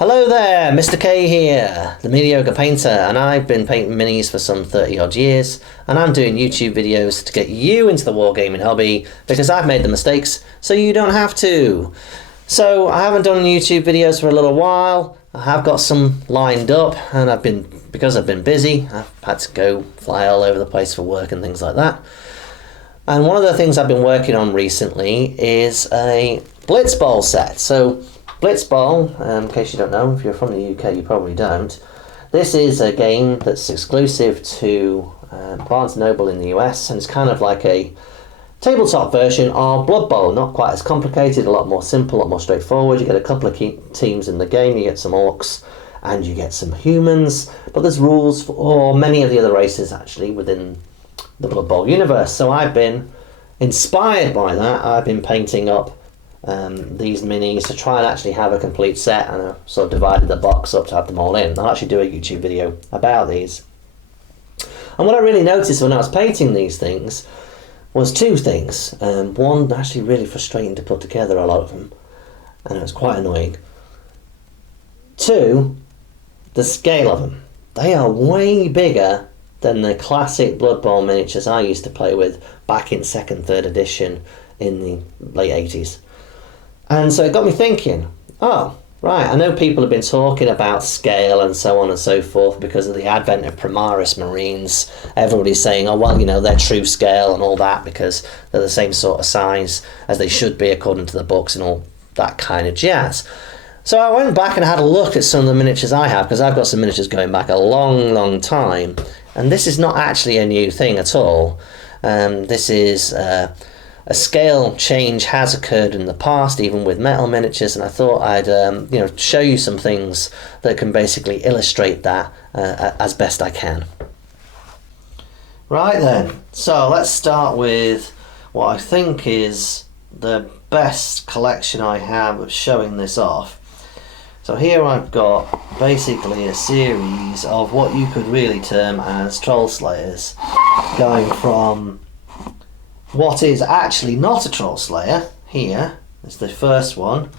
Hello there, Mr. K here, the mediocre painter, and I've been painting minis for some 30 odd years, and I'm doing YouTube videos to get you into the wargaming hobby because I've made the mistakes so you don't have to. So I haven't done YouTube videos for a little while. I have got some lined up, and because I've been busy, I've had to go fly all over the place for work and things like that. And one of the things I've been working on recently is a Blitz Bowl set. So Blitz Bowl, in case you don't know, if you're from the UK you probably don't, this is a game that's exclusive to Barnes & Noble in the US, and it's kind of like a tabletop version of Blood Bowl. Not quite as complicated, a lot more simple, a lot more straightforward. You get a couple of key teams in the game, you get some orcs and you get some humans, but there's rules for many of the other races actually within the Blood Bowl universe. So I've been inspired by that. I've been painting up these minis to try and actually have a complete set, and I've sort of divided the box up to have them all in. I'll actually do a YouTube video about these. And what I really noticed when I was painting these things was two things. One, actually really frustrating to put together, a lot of them, and it was quite annoying. Two, the scale of them. They are way bigger than the classic Blood Bowl miniatures I used to play with back in 2nd, 3rd edition in the late 80s. And so it got me thinking, oh, right, I know people have been talking about scale and so on and so forth because of the advent of Primaris Marines. Everybody's saying, oh, well, you know, they're true scale and all that because they're the same sort of size as they should be according to the books and all that kind of jazz. So I went back and had a look at some of the miniatures I have, because I've got some miniatures going back a long, long time. And this is not actually a new thing at all. This is a scale change has occurred in the past, even with metal miniatures, and I thought I'd show you some things that can basically illustrate that as best I can. Right then, so let's start with what I think is the best collection I have of showing this off. So here I've got basically a series of what you could really term as troll slayers, going from what is actually not a troll slayer. Here is the first one,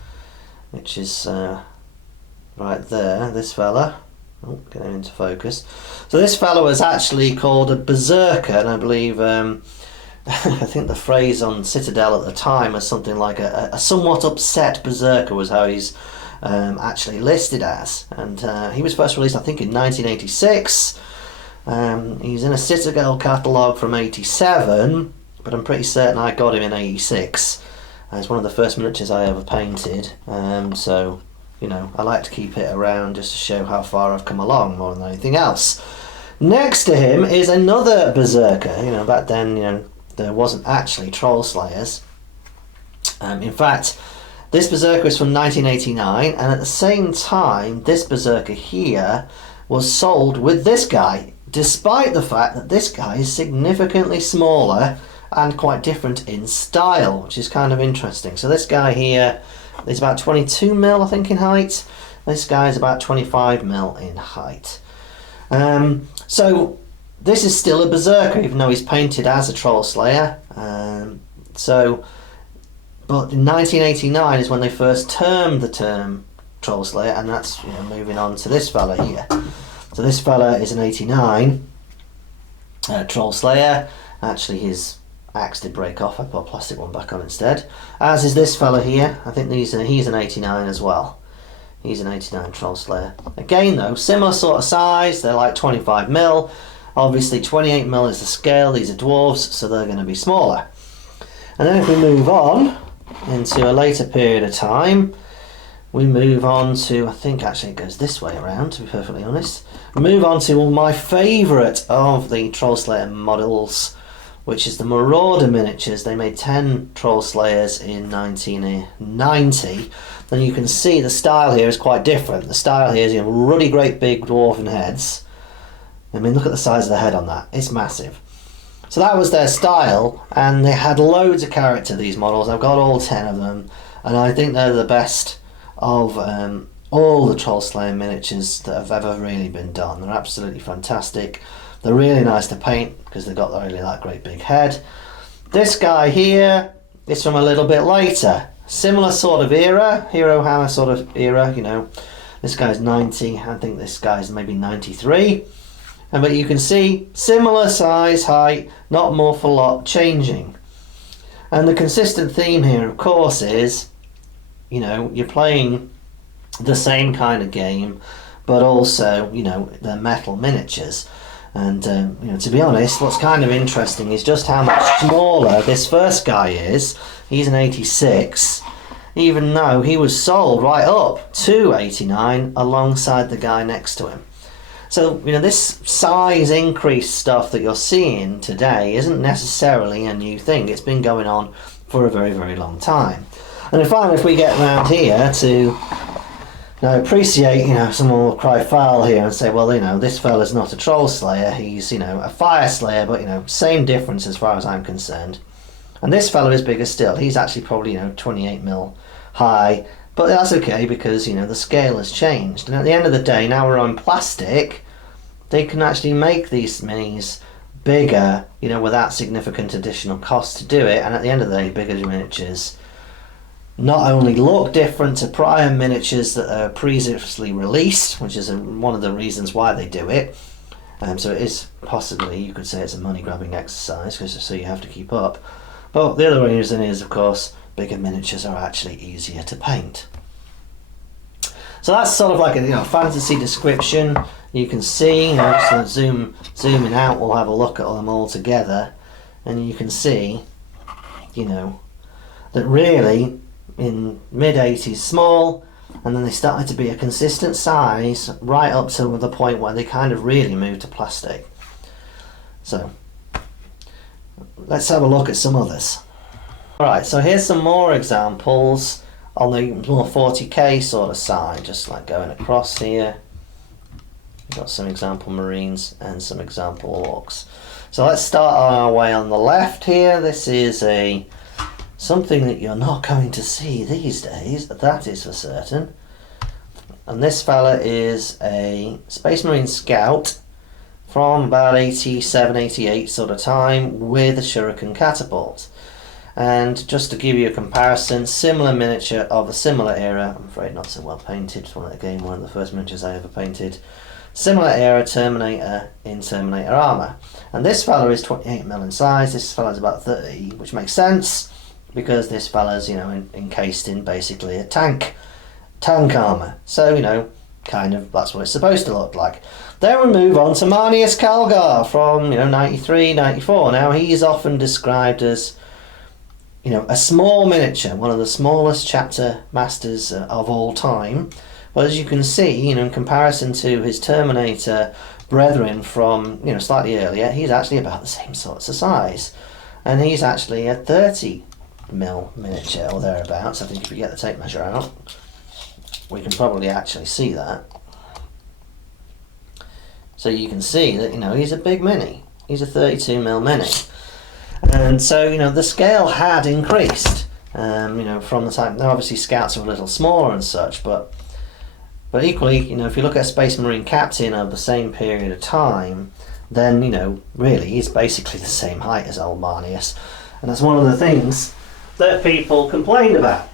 which is right there, this fella. Oh, get him into focus. So this fella was actually called a berserker, and I believe I think the phrase on Citadel at the time was something like a somewhat upset berserker was how he's actually listed as, and he was first released I think in 1986. He's in a Citadel catalogue from 87, but I'm pretty certain I got him in 86. It's one of the first miniatures I ever painted, so you know, I like to keep it around just to show how far I've come along more than anything else. Next to him is another berserker. You know, back then, you know, there wasn't actually troll slayers. In fact, this berserker is from 1989, and at the same time this berserker here was sold with this guy, despite the fact that this guy is significantly smaller and quite different in style, which is kind of interesting. So this guy here is about 22 mil, I think, in height. This guy is about 25 mil in height. So this is still a berserker, even though he's painted as a troll slayer. But in 1989 is when they first termed the term troll slayer, and that's, you know, moving on to this fella here. So this fella is an 89 troll slayer. Actually, his axe did break off. I put a plastic one back on instead. As is this fella here. I think he's an 89 as well. He's an 89 troll slayer. Again though, similar sort of size. They're like 25 mil. Obviously 28 mil is the scale. These are dwarves, so they're going to be smaller. And then if we move on into a later period of time, we move on to, I think actually it goes this way around, to be perfectly honest. We move on to my favourite of the Troll Slayer models, which is the Marauder miniatures. They made 10 Troll Slayers in 1990. Then you can see the style here is quite different. The style here is, you know, ruddy great big dwarven heads. I mean, look at the size of the head on that. It's massive. So that was their style, and they had loads of character, these models. I've got all 10 of them, and I think they're the best of all the Troll Slayer miniatures that have ever really been done. They're absolutely fantastic. They're really nice to paint because they've got really that great big head. This guy here is from a little bit later. Similar sort of era, Hero Hammer sort of era, you know. This guy's 90, I think this guy's maybe 93. But you can see similar size, height, not an awful lot changing. And the consistent theme here, of course, is, you know, you're playing the same kind of game, but also, you know, they're metal miniatures. And, you know, to be honest, what's kind of interesting is just how much smaller this first guy is. He's an 86, even though he was sold right up to 89 alongside the guy next to him. So, you know, this size increase stuff that you're seeing today isn't necessarily a new thing. It's been going on for a very, very long time. And finally, if we get around here to appreciate, you know, someone will cry foul here and say, well, you know, this fella's not a troll slayer, he's, you know, a fire slayer, but, you know, same difference as far as I'm concerned. And this fella is bigger still. He's actually probably, you know, 28 mil high, but that's okay because, you know, the scale has changed. And at the end of the day, now we're on plastic, they can actually make these minis bigger, you know, without significant additional cost to do it. And at the end of the day, bigger miniatures not only look different to prior miniatures that are previously released, which is one of the reasons why they do it. So it is possibly, you could say it's a money grabbing exercise, because so you have to keep up. But the other reason is, of course, bigger miniatures are actually easier to paint. So that's sort of like a, you know, fantasy description. You can see, you know, just zooming out, we'll have a look at them all together, and you can see, you know, that really in mid-80s small, and then they started to be a consistent size right up to the point where they kind of really moved to plastic. So let's have a look at some others. Alright, so here's some more examples on the more 40k sort of side, just like going across here. We've got some example marines and some example orcs. So let's start on our way on the left here. This is something that you're not going to see these days, that is for certain. And this fella is a Space Marine Scout from about 87, 88 sort of time with a shuriken catapult. And just to give you a comparison, similar miniature of a similar era, I'm afraid not so well painted, it's one of the first miniatures I ever painted. Similar era Terminator in Terminator armour. And this fella is 28mm in size, this fella's about 30, which makes sense, because this fella's, you know, encased in basically a tank armour. So, you know, kind of that's what it's supposed to look like. Then we move on to Marneus Calgar from, you know, 93, 94. Now he's often described as, you know, a small miniature, one of the smallest chapter masters of all time. But as you can see, you know, in comparison to his Terminator brethren from, you know, slightly earlier, he's actually about the same sorts of size. And he's actually a 30mm miniature or thereabouts. I think if we get the tape measure out, we can probably actually see that. So you can see that, you know, he's a big mini. He's a 32mm mini. And so, you know, the scale had increased, you know, from the time. Now obviously scouts are a little smaller and such, but equally, you know, if you look at a Space Marine captain of the same period of time, then, you know, really he's basically the same height as old Marneus. And that's one of the things that people complained about.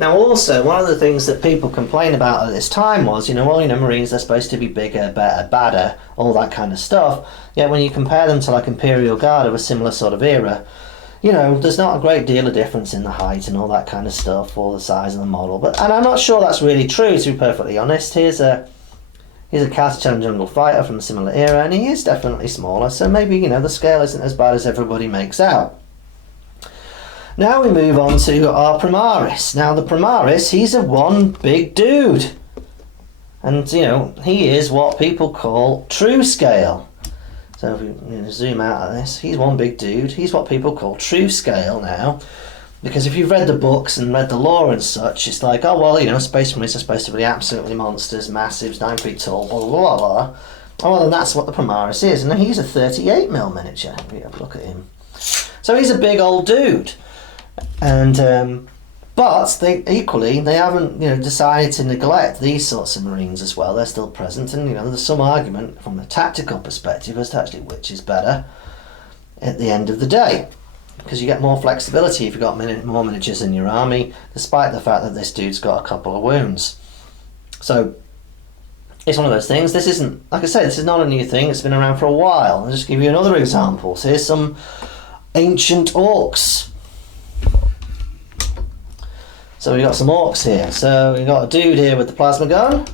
Now also, one of the things that people complained about at this time was, you know, well, you know, Marines, they're supposed to be bigger, better, badder, all that kind of stuff. Yet when you compare them to like Imperial Guard of a similar sort of era, you know, there's not a great deal of difference in the height and all that kind of stuff, or the size of the model. And I'm not sure that's really true, to be perfectly honest. Here's a Carter Jungle Fighter from a similar era, and he is definitely smaller, so maybe, you know, the scale isn't as bad as everybody makes out. Now we move on to our Primaris. Now the Primaris, he's a one big dude. And, you know, he is what people call true scale. So if we, you know, zoom out of this, he's one big dude. He's what people call true scale now. Because if you've read the books and read the lore and such, it's like, oh, well, you know, Space Marines are supposed to be absolutely monsters, massive, 9 feet tall, blah, blah, blah, blah. Oh, well, then that's what the Primaris is. And he's a 38mm miniature. If you have a look at him. So he's a big old dude. And but they haven't, you know, decided to neglect these sorts of Marines as well. They're still present, and, you know, there's some argument from a tactical perspective as to actually which is better at the end of the day. because you get more flexibility if you've got more miniatures in your army, despite the fact that this dude's got a couple of wounds. So it's one of those things. This isn't, like I say, this is not a new thing. It's been around for a while. I'll just give you another example. So here's some ancient orcs. So we've got some orcs here. So we've got a dude here with the plasma gun,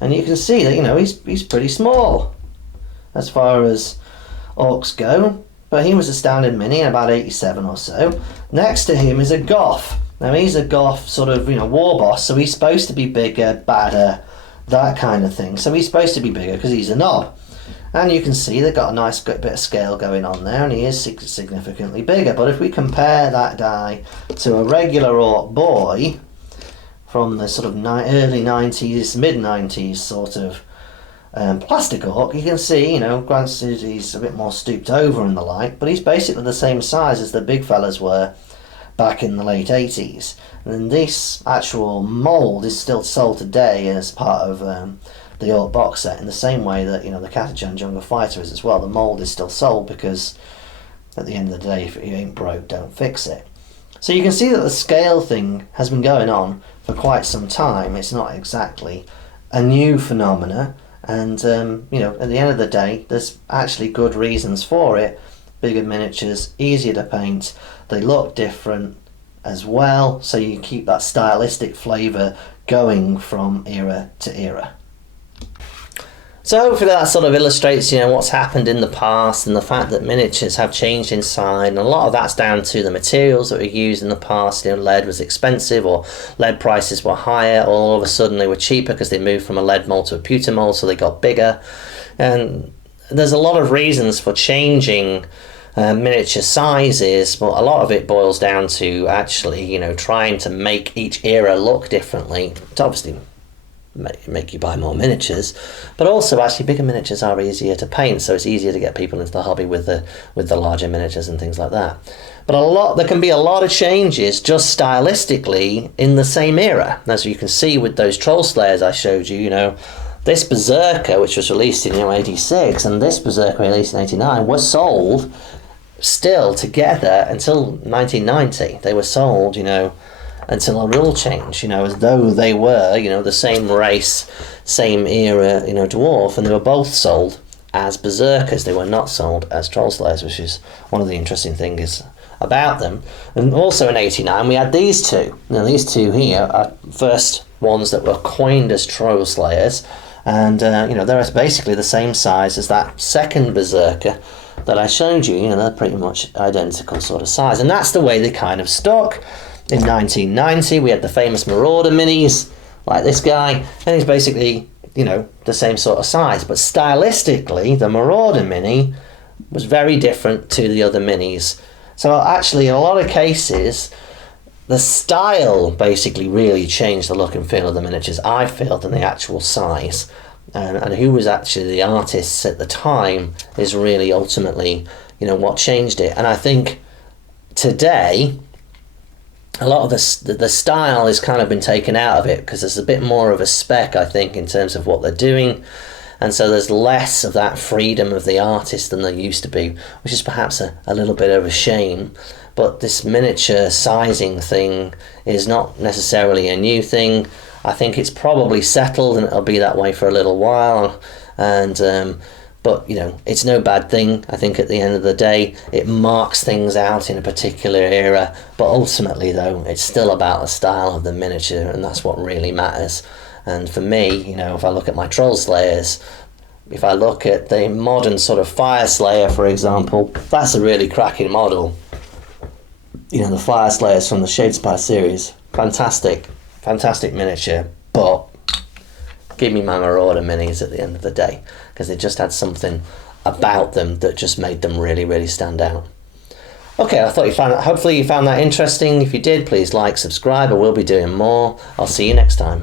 and you can see that, you know, he's pretty small as far as orcs go. But he was a standard mini, about 87 or so. Next to him is a goth. Now he's a goth sort of, you know, war boss, so he's supposed to be bigger, badder, that kind of thing. So he's supposed to be bigger because he's a knob. And you can see they've got a nice bit of scale going on there, and he is significantly bigger. But if we compare that guy to a regular orc boy from the sort of early 90s, mid 90s sort of plastic orc, you can see, you know, granted he's a bit more stooped over and the like, but he's basically the same size as the big fellas were back in the late 80s. And this actual mould is still sold today as part of the orc box set, in the same way that, you know, the Katajan Jungle Fighter is as well. The mould is still sold because at the end of the day, if it ain't broke, don't fix it. So you can see that the scale thing has been going on for quite some time. It's not exactly a new phenomena. And, you know, at the end of the day, there's actually good reasons for it. Bigger miniatures, easier to paint, they look different as well, so you keep that stylistic flavour going from era to era. So hopefully that sort of illustrates, you know, what's happened in the past and the fact that miniatures have changed inside, and a lot of that's down to the materials that were used in the past. You know, lead was expensive, or lead prices were higher, or all of a sudden they were cheaper because they moved from a lead mold to a pewter mold, so they got bigger. And there's a lot of reasons for changing miniature sizes, but a lot of it boils down to actually, you know, trying to make each era look differently. It's obviously make you buy more miniatures, but also actually bigger miniatures are easier to paint, so it's easier to get people into the hobby with the larger miniatures and things like that. But there can be a lot of changes just stylistically in the same era. As you can see with those Troll Slayers I showed you, you know, this Berserker, which was released in 86, and this Berserker released in 89, were sold still together until 1990. They were sold, you know, until a rule change, you know, as though they were, you know, the same race, same era, you know, dwarf, and they were both sold as Berserkers. They were not sold as Troll Slayers, which is one of the interesting things about them. And also in 89 we had these two. Now these two here are first ones that were coined as Troll Slayers, and you know, they're basically the same size as that second Berserker that I showed you. You know, they're pretty much identical sort of size, and that's the way they kind of stuck. In 1990 we had the famous Marauder minis, like this guy, and he's basically, you know, the same sort of size, but stylistically the Marauder mini was very different to the other minis. So actually in a lot of cases the style basically really changed the look and feel of the miniatures, I feel, than the actual size. And who was actually the artists at the time is really ultimately, you know, what changed it. And I think today a lot of the style has kind of been taken out of it, because there's a bit more of a spec, I think, in terms of what they're doing, and so there's less of that freedom of the artist than there used to be, which is perhaps a little bit of a shame. But this miniature sizing thing is not necessarily a new thing. I think it's probably settled, and it'll be that way for a little while, and but, you know, it's no bad thing. I think at the end of the day, it marks things out in a particular era. But ultimately, though, it's still about the style of the miniature, and that's what really matters. And for me, you know, if I look at my Troll Slayers, if I look at the modern sort of Fire Slayer, for example, that's a really cracking model. You know, the Fire Slayers from the Shadespire series. Fantastic, fantastic miniature. But give me my Marauder minis at the end of the day, because they just had something about them that just made them really, really stand out. Okay, I thought you found that, hopefully you found that interesting. If you did, please like, subscribe, I will be doing more. I'll see you next time.